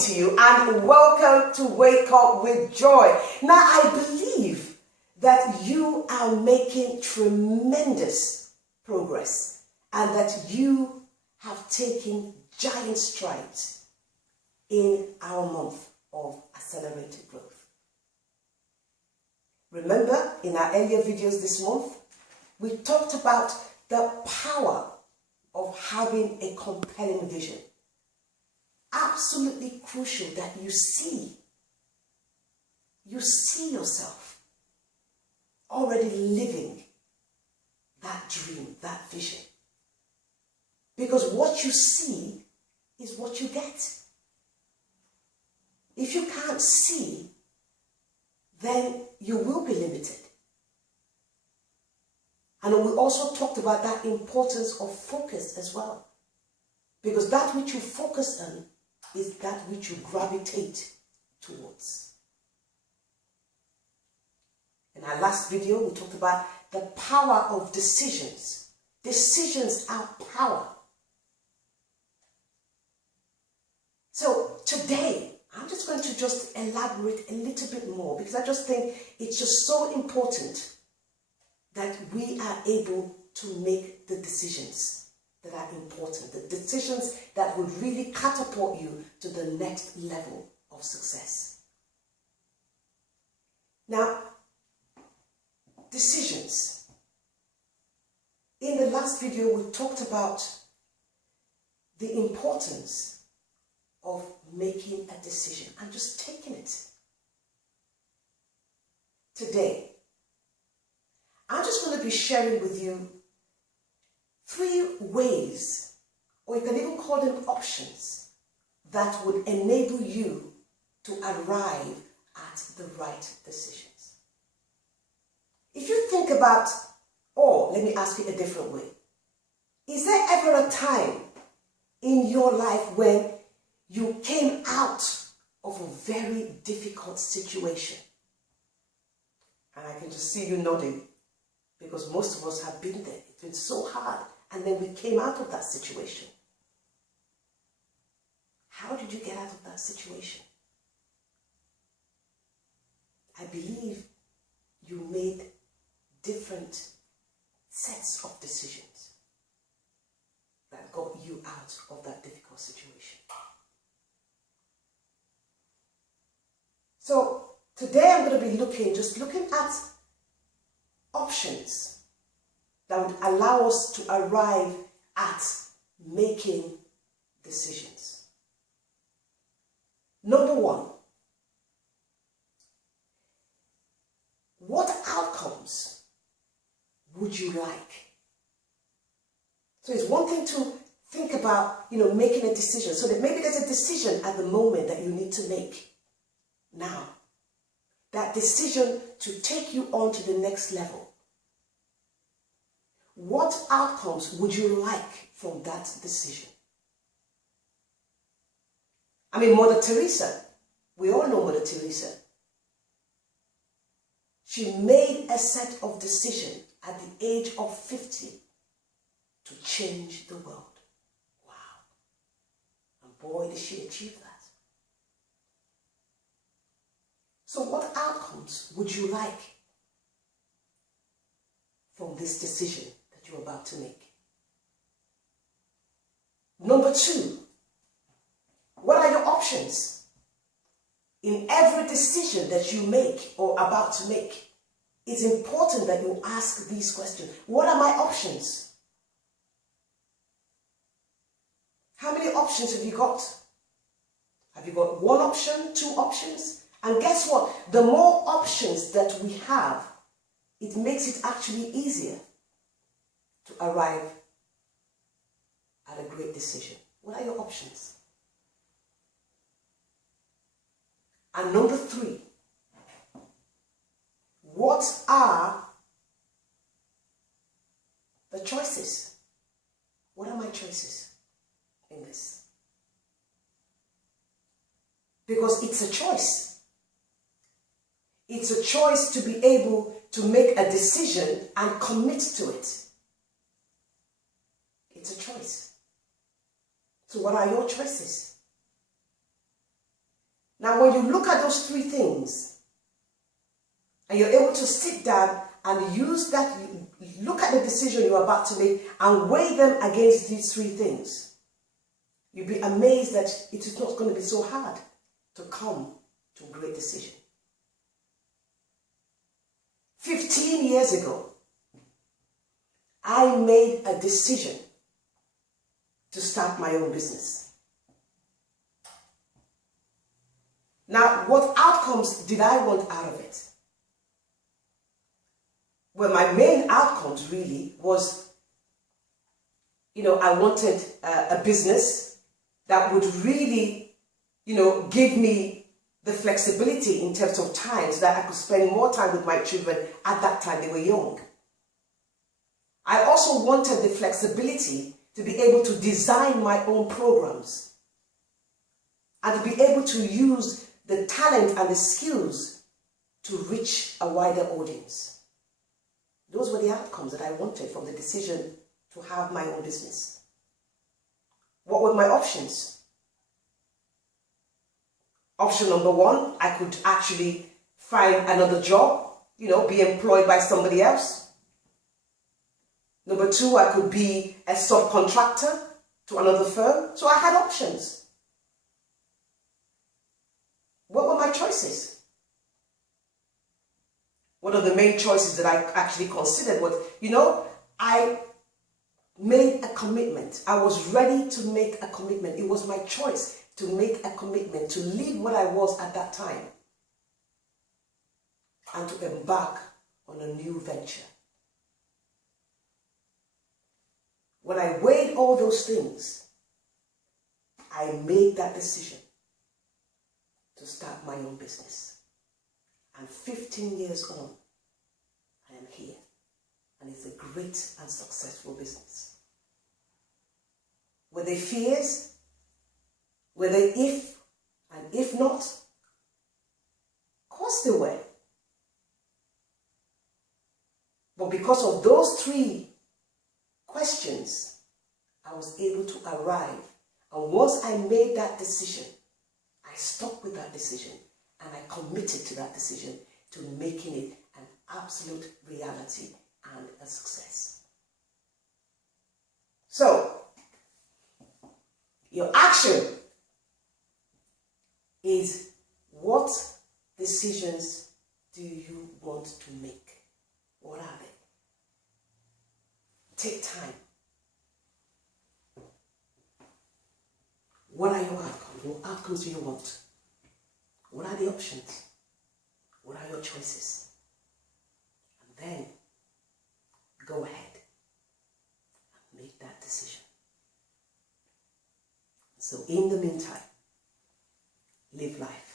to you and welcome to Wake Up with Joy. Now, I believe that you are making tremendous progress and that you have taken giant strides in our month of accelerated growth. Remember, in our earlier videos this month, we talked about the power of having a compelling vision. Absolutely crucial that you see yourself already living that dream, that vision. Because what you see is what you get. If you can't see, then you will be limited. And we also talked about that importance of focus as well. Because that which you focus on is that which you gravitate towards. In our last video, we talked about the power of decisions. Decisions are power. So today, I'm just going to just elaborate a little bit more because I just think it's just so important that we are able to make the decisions that are important, the decisions that will really catapult you to the next level of success. Now, decisions. In the last video, we talked about the importance of making a decision and just taking it. Today, I'm just going to be sharing with you 3 ways, or you can even call them options, that would enable you to arrive at the right decisions. If you think about, or let me ask you a different way, is there ever a time in your life when you came out of a very difficult situation? And I can just see you nodding, because most of us have been there. It's been so hard. And then we came out of that situation. How did you get out of that situation? I believe you made different sets of decisions that got you out of that difficult situation. So today I'm going to be looking at options that would allow us to arrive at making decisions. Number 1, what outcomes would you like? So it's one thing to think about, making a decision. So that maybe there's a decision at the moment that you need to make now. That decision to take you on to the next level. What outcomes would you like from that decision? I mean, Mother Teresa, we all know Mother Teresa. She made a set of decisions at the age of 50 to change the world. Wow. And boy, did she achieve that. So what outcomes would you like from this decision that you're about to make? Number 2, what are your options? In every decision that you make or about to make, it's important that you ask these questions. What are my options? How many options have you got? Have you got 1 option, 2 options? And guess what? The more options that we have, it makes it actually easier to arrive at a great decision. What are your options? And number 3, what are the choices? What are my choices in this? Because it's a choice. It's a choice to be able to make a decision and commit to it. It's a choice. So what are your choices? Now, when you look at those three things, and you're able to sit down and use that, look at the decision you're about to make and weigh them against these three things, you'll be amazed that it is not going to be so hard to come to a great decision. 15 years ago, I made a decision to start my own business. Now, what outcomes did I want out of it? Well, my main outcomes really was, I wanted a business that would really, give me the flexibility in terms of time so that I could spend more time with my children. At that time, they were young. I also wanted the flexibility to be able to design my own programs and to be able to use the talent and the skills to reach a wider audience. Those were the outcomes that I wanted from the decision to have my own business. What were my options? Option number one, I could actually find another job, be employed by somebody else. Number two, I could be a subcontractor to another firm. So I had options. What were my choices? One of the main choices that I actually considered was, I made a commitment. I was ready to make a commitment. It was my choice to make a commitment, to leave what I was at that time and to embark on a new venture. When I weighed all those things, I made that decision to start my own business. And 15 years on, I am here. And it's a great and successful business. Were there fears? Were there if and if not? Of course there were. But because of those three questions, I was able to arrive. And once I made that decision, I stuck with that decision and I committed to that decision, to making it an absolute reality and a success. So, your action is, what decisions do you want to make? What are they? Take time. What are your outcomes? What outcomes do you want? What are the options? What are your choices? And then go ahead and make that decision. So in the meantime, live life.